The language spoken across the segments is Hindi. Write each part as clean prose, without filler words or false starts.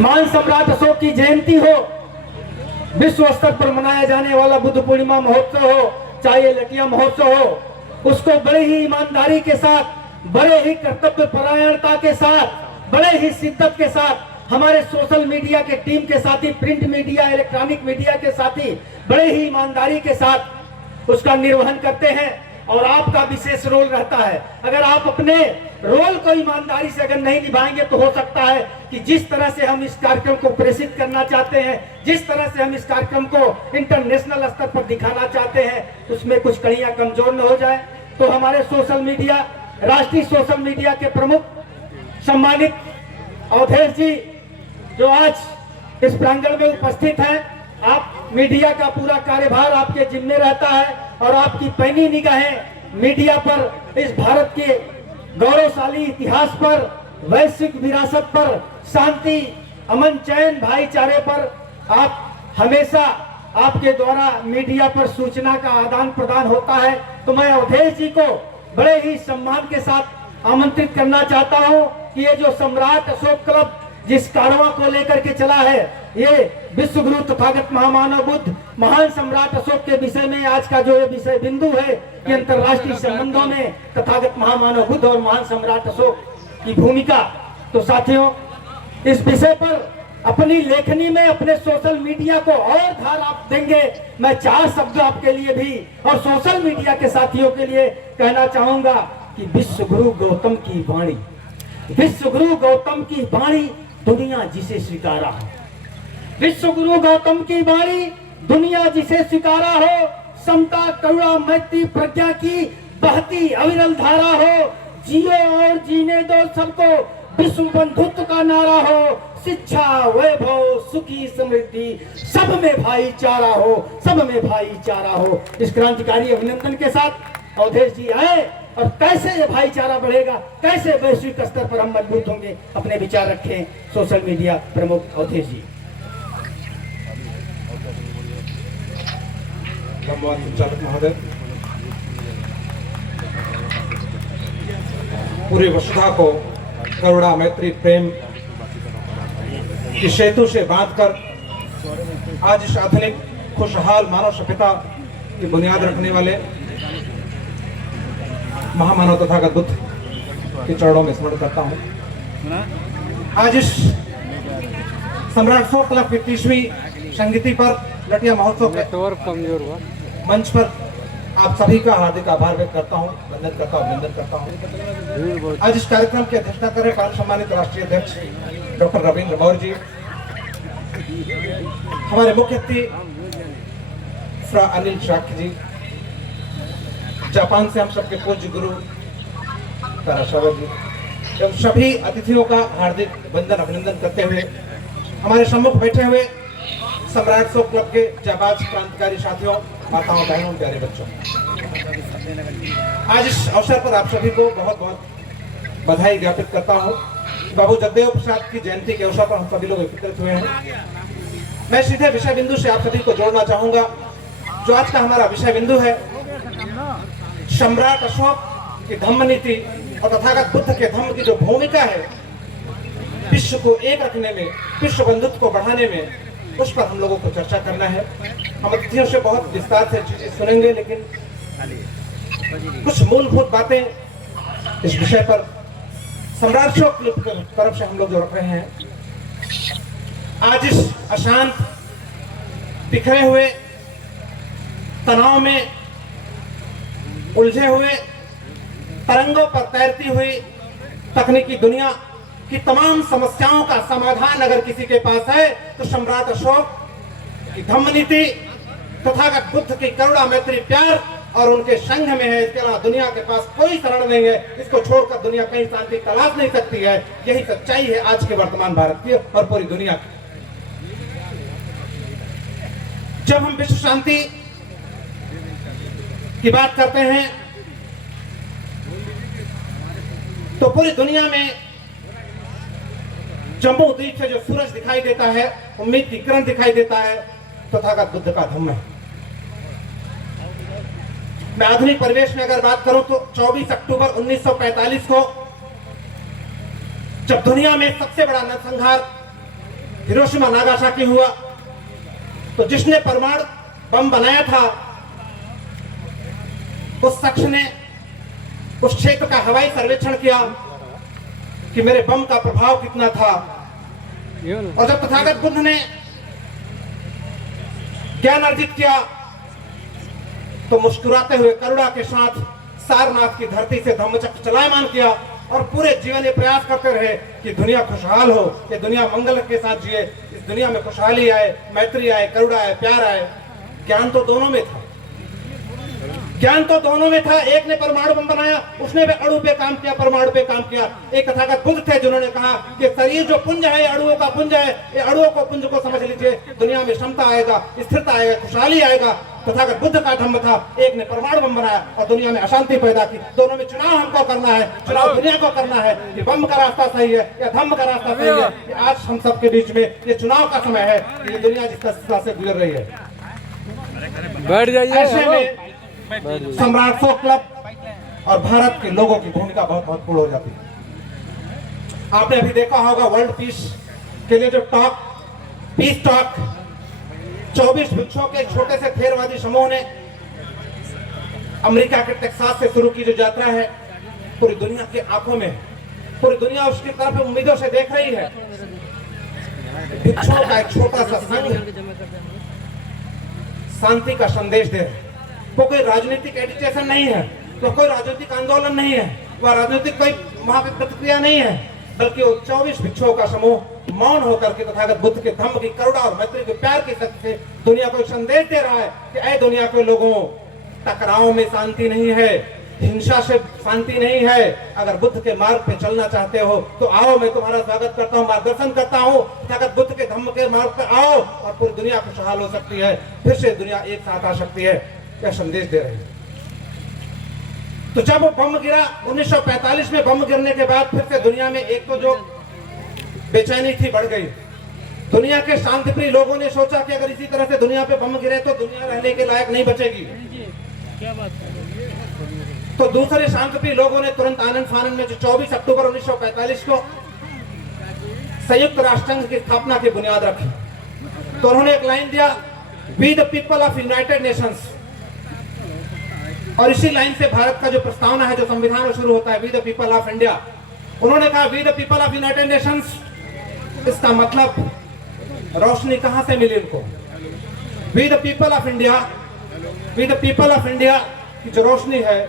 महान सम्राट अशोक की जयंती हो, विश्व स्तर पर मनाया जाने वाला बुद्ध पूर्णिमा महोत्सव हो, चाहे लटिया महोत्सव हो, उसको बड़े ही ईमानदारी के साथ, बड़े ही कर्तव्य परायणता के साथ, बड़े ही शिद्दत के साथ हमारे सोशल मीडिया के टीम के साथी, प्रिंट मीडिया, इलेक्ट्रॉनिक मीडिया के साथी बड़े ही ईमानदारी के साथ उसका निर्वहन करते हैं। और आपका विशेष रोल रहता है। अगर आप अपने रोल को ईमानदारी से अगर नहीं निभाएंगे तो हो सकता है कि जिस तरह से हम इस कार्यक्रम को प्रेषित करना चाहते हैं, जिस तरह से हम इस कार्यक्रम को इंटरनेशनल स्तर पर दिखाना चाहते हैं, उसमें कुछ कड़ियां कमजोर न हो जाए। तो हमारे सोशल मीडिया, राष्ट्रीय सोशल मीडिया के प्रमुख सम्मानित अवधेश जी जो आज इस प्रांगण में उपस्थित हैं, आप मीडिया का पूरा कार्यभार आपके जिम्मे रहता है और आपकी पैनी निगाहें मीडिया पर, इस भारत के गौरवशाली इतिहास पर, वैश्विक विरासत पर, शांति, अमन, चैन, भाईचारे पर आप हमेशा, आपके द्वारा मीडिया पर सूचना का आदान प्रदान होता है। तो मैं अवधेश जी को बड़े ही सम्मान के साथ आमंत्रित करना चाहता हूं कि ये जो सम्राट अशोक क्लब जिस कारवां को लेकर के चला है, ये विश्व गुरु तथागत महामानव बुद्ध महान सम्राट अशोक के विषय में आज का जो ये विषय बिंदु है कि अंतर्राष्ट्रीय संबंधों में तथागत महामानव बुद्ध और महान सम्राट अशोक की भूमिका। तो साथियों, इस विषय पर अपनी लेखनी में, अपने सोशल मीडिया को और धार आप देंगे। मैं 4 शब्द आपके लिए भी और सोशल मीडिया के साथियों के लिए कहना चाहूंगा कि विश्व गुरु गौतम की वाणी, विश्व गुरु गौतम की वाणी दुनिया जिसे स्वीकारा हो, विश्व गुरु गौतम की वाणी दुनिया जिसे स्वीकारा हो, समता, करुणा, मैत्री, प्रज्ञा की बहती अविरल धारा हो, जियो और जीने दो सबको, विश्व बंधुत्व का नारा हो, शिक्षा, वैभव, सुखी, समृद्धि, सब में भाईचारा हो, सब में भाईचारा हो। इस क्रांतिकारी अभिनंदन के साथ अवधेश जी आए और कैसे ये भाईचारा बढ़ेगा, कैसे वैश्विक स्तर पर हम मजबूत होंगे, अपने विचार रखें सोशल मीडिया प्रमुख अवधेश जी। धन्यवाद संचालक महोदय। पूरी वसुधा को करुणा, मैत्री, प्रेम की सेतु से बांधकर आज इस आधुनिक खुशहाल मानव सभ्यता की बुनियाद रखने वाले महामानव तथागत बुद्ध के चरणों में स्मरण करता हूं। आज इस सम्राट अशोक क्लब की 30वीं संगीति पर लटिया महोत्सव के मंच पर आप सभी का हार्दिक आभार व्यक्त करता हूं, वंदन करता हूं, अभिनंदन करता हूं। आज इस कार्यक्रम की अध्यक्षता कर रहे परम सम्मानित राष्ट्रीय अध्यक्ष डॉक्टर रविंद्र मौर्य जी, हमारे मुख्य अतिथि फ्रा अनिल शाक्य जी, जापान से हम सबके पूज्य गुरु ताराशावा जी, जब सभी अतिथियों का हार्दिक वंदन अभिनंदन करते हुए हमारे सम्मुख बैठे हुए सम्राट अशोक क्लब के जाबाज क्रांतिकारी साथियों, माताओं, बहनों, प्यारे बच्चों, आज इस अवसर पर आप सभी को बहुत बहुत बधाई ज्ञापित करता हूं। बाबू जगदेव प्रसाद की जयंती के अवसर पर हम सभी लोग एकत्रित हुए हैं। मैं सीधे विषय बिंदु से आप सभी को जोड़ना चाहूंगा। जो आज का हमारा विषय बिंदु है, सम्राट अशोक की धम्म नीति और तथागत बुद्ध के धम्म की जो भूमिका है विश्व को एक रखने में, विश्व बंधुत्व को बढ़ाने में, उस पर हम लोगों को चर्चा करना है। हम अतिथियों से बहुत विस्तार से चीजें सुनेंगे, लेकिन कुछ मूलभूत बातें इस विषय पर सम्राट अशोक की तरफ से हम लोग जो रख रहे हैं। आज इस अशांत, बिखरे हुए, तनाव में उलझे हुए, तरंगों पर तैरती हुई तकनीकी दुनिया की तमाम समस्याओं का समाधान अगर किसी के पास है तो सम्राट अशोक की धम्म नीति, तथागत बुद्ध की करुणा, मैत्री, प्यार और उनके संघ में है। इसके अलावा दुनिया के पास कोई शरण नहीं है। इसको छोड़कर दुनिया कहीं शांति तलाश नहीं सकती है। यही सच्चाई है आज के वर्तमान भारत की और पूरी दुनिया की। जब हम विश्व शांति की बात करते हैं तो पूरी दुनिया में जम्मू द्वीप से जो सूरज दिखाई देता है, उम्मीद की किरण दिखाई देता है, तथागत बुद्ध का धम्म है। मैं आधुनिक परिवेश में अगर बात करूं तो 24 अक्टूबर 1945 को जब दुनिया में सबसे बड़ा नरसंहार हिरोशिमा नागासाकी हुआ तो जिसने परमाणु बम बनाया था उस शख्स ने उस क्षेत्र का हवाई सर्वेक्षण किया कि मेरे बम का प्रभाव कितना था। और जब तथागत बुद्ध ने ज्ञान अर्जित किया तो मुस्कुराते हुए करुणा के साथ सारनाथ की धरती से धम्मचक्र चलायमान किया और पूरे जीवन ये प्रयास करते रहे कि दुनिया खुशहाल हो, कि दुनिया मंगल के साथ जिए, इस दुनिया में खुशहाली आए, मैत्री आए, करुणा आए, प्यार आए। ज्ञान तो दोनों में था, ज्ञान तो दोनों में था। एक ने परमाणु बम बनाया, उसने भी अणु पे काम किया, परमाणु पे काम किया। एक तथागत बुद्ध थे जिन्होंने कहा कि शरीर जो पुंज है, अणुओं का पुंज है, ये अणुओं को पुंज को समझ लीजिए, दुनिया में क्षमता आएगा, स्थिरता आएगा, खुशहाली आएगा। तथागत बुद्ध का धम्म था, एक ने परमाणु बम बनाया और दुनिया में अशांति पैदा की। दोनों में चुनाव हमको करना है, चुनाव दुनिया को करना है कि बम का रास्ता सही है या धम्म का रास्ता सही है। कि आज हम सबके बीच में ये चुनाव का समय है, ये दुनिया जिस तरह से गुजर रही है। बैठ जाइए। ऐसे में सम्राट अशोक क्लब और भारत के लोगों की भूमिका बहुत महत्वपूर्ण हो जाती है। आपने अभी देखा होगा वर्ल्ड पीस के लिए जो टॉक, पीस टॉक 24 वृक्षों के छोटे से थेरवादी समूह ने अमेरिका के टेक्सास से शुरू की जो यात्रा है, पूरी दुनिया की आंखों में, पूरी दुनिया उसकी तरफ उम्मीदों से देख रही है। वृक्षों का एक छोटा सा संघ शांति का संदेश दे रहा है। वो कोई राजनीतिक एजिटेशन नहीं है, वो कोई राजनीतिक आंदोलन नहीं है, वह राजनीतिक कोई वहां पे प्रतिक्रिया नहीं है, बल्कि वो 24 भिक्षुओं का समूह मौन होकर के तथागत बुद्ध के धम्म की करुणा और मैत्री के प्यार के शक्ति से दुनिया को संदेश दे रहा है कि ऐ दुनिया के लोगों, टकराव में शांति नहीं है, हिंसा से शांति नहीं है। अगर बुद्ध के मार्ग पे चलना चाहते हो तो आओ, मैं तुम्हारा स्वागत करता हूँ, मार्गदर्शन करता हूँ। तथागत बुद्ध के धम्म के मार्ग पे आओ और पूरी दुनिया खुशहाल हो सकती है, फिर से दुनिया एक साथ आ सकती है, यह संदेश दे रहे हैं। तो जब वो बम गिरा 1945 में, बम गिरने के बाद फिर से दुनिया में एक तो जो बेचैनी थी बढ़ गई। दुनिया के शांतिप्रिय लोगों ने सोचा कि अगर इसी तरह से दुनिया पे बम गिरे तो दुनिया रहने के लायक नहीं बचेगी। तो दूसरे शांतिप्रिय लोगों ने तुरंत आनंद फानंद में जो 24 अक्टूबर 1945 को संयुक्त राष्ट्र संघ की स्थापना की बुनियाद रखी। तो उन्होंने एक लाइन दिया, we the people of United Nations. और इसी लाइन से भारत का जो प्रस्तावना है, जो संविधान में शुरू होता है, we the people of India. उन्होंने कहा we the people of United Nations. इसका मतलब रोशनी कहां से मिली इनको? We the people of India, we the people of India की जो रोशनी है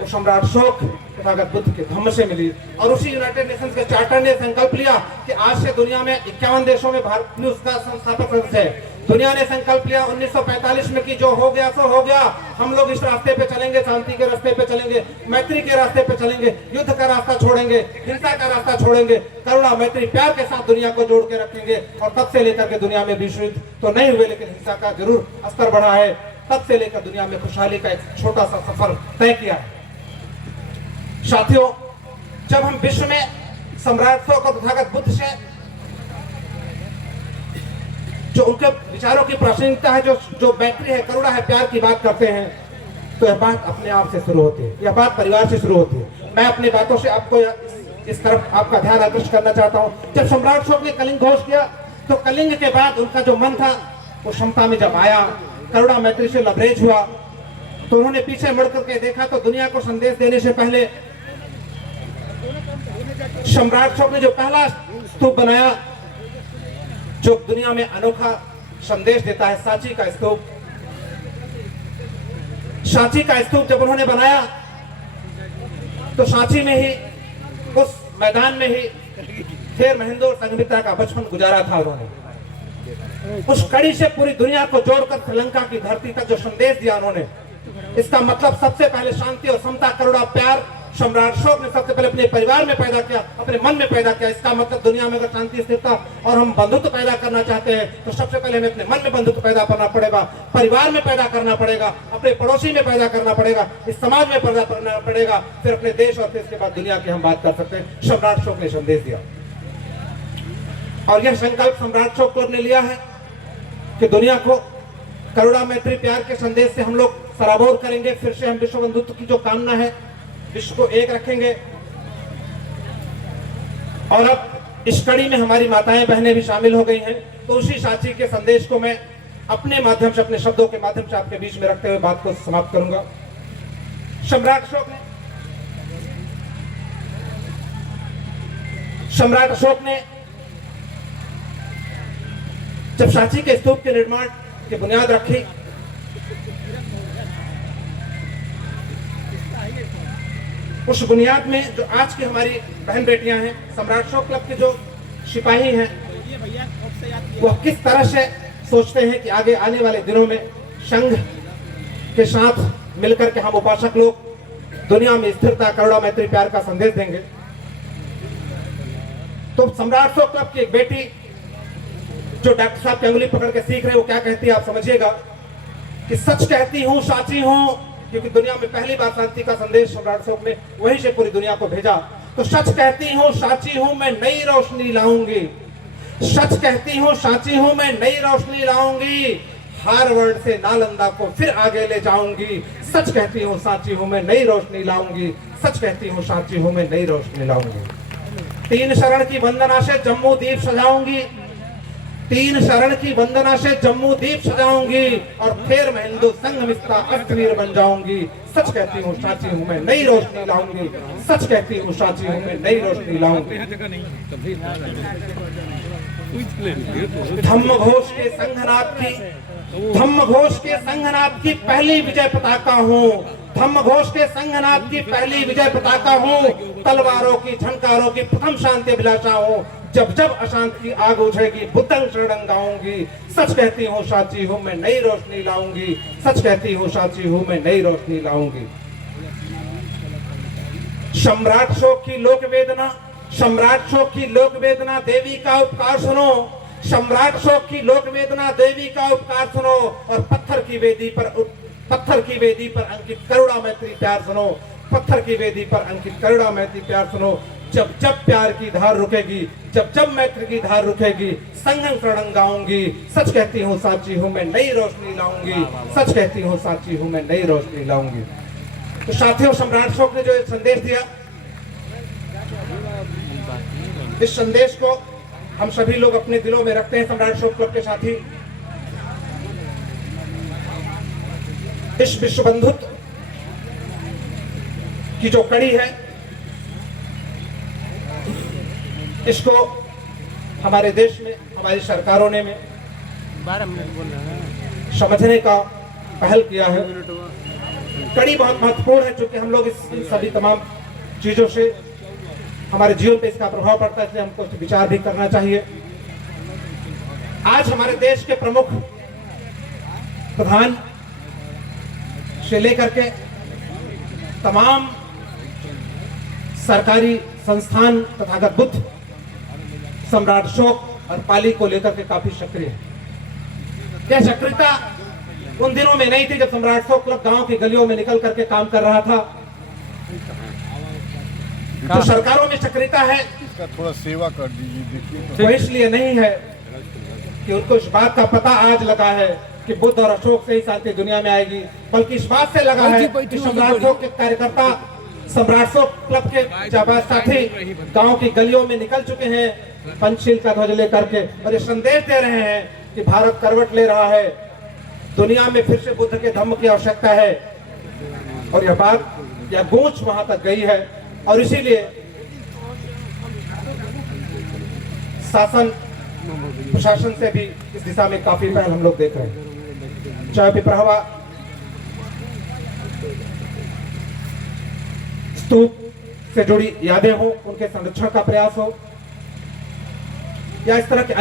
वो सम्राट अशोक तथागत बुद्ध के धम्म से मिली। और उसी यूनाइटेड नेशंस के चार्टर ने संकल्प लिया कि आज से दुनिया में 51 देशों में भारत भी उसका संस्थापक सदस्य है। दुनिया ने संकल्प लिया 1945 में कि जो हो गया सो हो गया, हम लोग इस रास्ते पे चलेंगे, शांति के रास्ते पे चलेंगे, मैत्री के रास्ते पे चलेंगे, युद्ध का रास्ता छोड़ेंगे, हिंसा का रास्ता छोड़ेंगे, करुणा मैत्री प्यार के साथ दुनिया को जोड़ के रखेंगे। और तब से लेकर के दुनिया में विश्व युद्ध तो नहीं हुए, लेकिन हिंसा का जरूर स्तर बढ़ा है। तब से लेकर दुनिया में खुशहाली का एक छोटा सा सफर तय किया है। साथियों, जब हम विश्व में सम्राट अशोक और तथागत बुद्ध से जो उनके विचारों की प्रासंगिकता है, जो मैत्री है, करुणा है, प्यार की बात करते हैं, तो यह बात अपने आप से शुरू होती है, यह बात परिवार से शुरू होती है। मैं अपनी बातों से आपको इस तरफ आपका ध्यान आकर्षित करना चाहता हूं। जब सम्राट अशोक ने कलिंग घोष किया तो कलिंग के बाद उनका जो मन था वो क्षमता में जब आया, करुणा मैत्री से लबरेज हुआ, तो उन्होंने पीछे मुड़ करके देखा तो दुनिया को संदेश देने से पहले सम्राट अशोक ने जो पहला स्तूप बनाया, जो दुनिया में अनोखा संदेश देता है, सांची का स्तूप। सांची का स्तूप जब उन्होंने बनाया तो सांची में ही, उस मैदान में ही थेर महेंद्र संघमित्रा का बचपन गुजारा था उन्होंने। उस कड़ी से पूरी दुनिया को जोड़कर श्रीलंका की धरती तक जो संदेश दिया उन्होंने, इसका मतलब सबसे पहले शांति और समता, करुणा, प्यार सम्राट अशोक ने सबसे पहले अपने परिवार में पैदा किया, अपने मन में पैदा किया। इसका मतलब दुनिया में अगर शांति, स्थिरता और हम बंधुत्व पैदा करना चाहते हैं तो सबसे पहले हमें अपने मन में बंधुत्व पैदा करना पड़ेगा, परिवार में पैदा करना पड़ेगा, अपने पड़ोसी में पैदा करना पड़ेगा, इस समाज में पैदा करना पड़ेगा, फिर अपने देश और फिर इसके बाद दुनिया की हम बात कर सकते हैं। सम्राट अशोक ने संदेश दिया और यह संकल्प सम्राट अशोक क्लब ने लिया है कि दुनिया को करुणा, मैत्री, प्यार के संदेश से हम लोग सराबोर करेंगे। फिर से हम विश्व बंधुत्व की जो कामना है, विश्व को एक रखेंगे। और अब इस कड़ी में हमारी माताएं बहनें भी शामिल हो गई हैं, तो उसी साची के संदेश को मैं अपने माध्यम से, अपने शब्दों के माध्यम से आपके बीच में रखते हुए बात को समाप्त करूंगा। सम्राट अशोक ने जब सांची के स्तूप के निर्माण की बुनियाद रखी, उस बुनियाद में जो आज की हमारी बहन बेटियां हैं, सम्राट अशोक क्लब के जो सिपाही हैं, वो किस तरह से सोचते हैं कि आगे आने वाले दिनों में संघ के साथ मिलकर के हम उपासक लोग दुनिया में स्थिरता, करुणा, मैत्री, प्यार का संदेश देंगे। तो सम्राट अशोक क्लब की एक बेटी जो डॉक्टर साहब की अंगुली पकड़ के सीख रहे हैं, वो क्या कहती है आप समझिएगा कि सच कहती हूँ, साची हूँ, क्योंकि दुनिया में पहली बार शांति का संदेश सम्राट अशोक ने वहीं से पूरी दुनिया को भेजा। तो सच कहती हूँ, साची हूँ, मैं नई रोशनी लाऊंगी। सच कहती हूँ, साची हूँ, मैं नई रोशनी लाऊंगी। हार्वर्ड से नालंदा को फिर आगे ले जाऊंगी। सच कहती हूँ, साची हूँ, मैं नई रोशनी लाऊंगी। सच कहती हूँ, साची हूँ, मैं नई रोशनी लाऊंगी। 3 शरण की वंदना से जम्मू द्वीप सजाऊंगी। 3 शरण की वंदना से जम्मू द्वीप सजाऊंगी और फिर मैं हिंदू संघमित्रा अष्टवीर बन जाऊंगी। सच कहती हूँ, साची हूँ, मैं नई रोशनी लाऊंगी। सच कहती हूँ, साची हूँ, मैं नई रोशनी लाऊंगी। धम्म घोष के संघनाथ की पहली विजय पताका हूँ। धम्म घोष के संघनाथ की पहली विजय पताका हूँ। तलवारों की, झंकारों की प्रथम शांति अभिलाषा हूँ। जब जब अशांति की आग उठेगी, बुद्धं शरणं गाऊंगी। सच कहती हूँ, साची हूँ, मैं नई रोशनी लाऊंगी। सच कहती हूँ, साची हूँ, मैं नई रोशनी लाऊंगी। सम्राट अशोक की लोक वेदना, सम्राट अशोक की लोक वेदना, देवी का उपकार सुनो। सम्राट अशोक की लोक वेदना, देवी का उपकार सुनो और पत्थर की वेदी पर अंकित करुणा मैत्री प्यार सुनो। पत्थर की वेदी पर अंकित करुणा मैत्री प्यार सुनो। जब जब प्यार की धार रुकेगी, जब जब मैत्री की धार रुकेगी, संघं शरणं गाऊंगी। सच कहती हूँ, साची हूँ, मैं नई रोशनी लाऊंगी। सच कहती हूँ, साची हूँ, मैं नई रोशनी लाऊंगी। तो साथियों, सम्राट अशोक ने जो संदेश दिया, इस संदेश को हम सभी लोग अपने दिलों में रखते हैं। सम्राट अशोक क्लब के साथी इस विश्व बंधुत्व की जो कड़ी है, इसको हमारे देश में, हमारी सरकारों ने में 12 मिनट बोल रहे हैं, समझने का पहल किया है। कड़ी बहुत महत्वपूर्ण है, क्योंकि हम लोग इस सभी तमाम चीजों से हमारे जीवन पे इसका प्रभाव पड़ता है, इसलिए हमको विचार भी करना चाहिए। आज हमारे देश के प्रमुख प्रधान से लेकर के तमाम सरकारी संस्थान तथागत बुद्ध सम्राट अशोक और पाली को लेकर के काफी सक्रिय है। यह सक्रियता उन दिनों में नहीं थी जब सम्राट अशोक क्लब गांव की गलियों में निकल करके काम कर रहा था। जो सरकारों में सक्रियता है, इसका थोड़ा सेवा कर दीजिए, देखिए। वो इसलिए नहीं है कि उनको इस बात का पता आज लगा है कि बुद्ध और अशोक से ही शांति दुनिया में आएगी, बल्कि इस बात से लगा है कि सम्राट अशोक के कार्यकर्ता, सम्राट अशोक क्लब के जाबाज साथी गांव की गलियों में निकल चुके हैं पंचशील का ध्वज लेकर के, और ये संदेश दे रहे हैं कि भारत करवट ले रहा है, दुनिया में फिर से बुद्ध के धम्म की आवश्यकता है। और यह बात, यह गूंज वहां तक गई है, और इसीलिए शासन प्रशासन से भी इस दिशा में काफी पहल हम लोग देख रहे हैं। चाहे पिपरावा स्तूप से जुड़ी यादें हो, उनके संरक्षण का प्रयास हो, या इस तरह के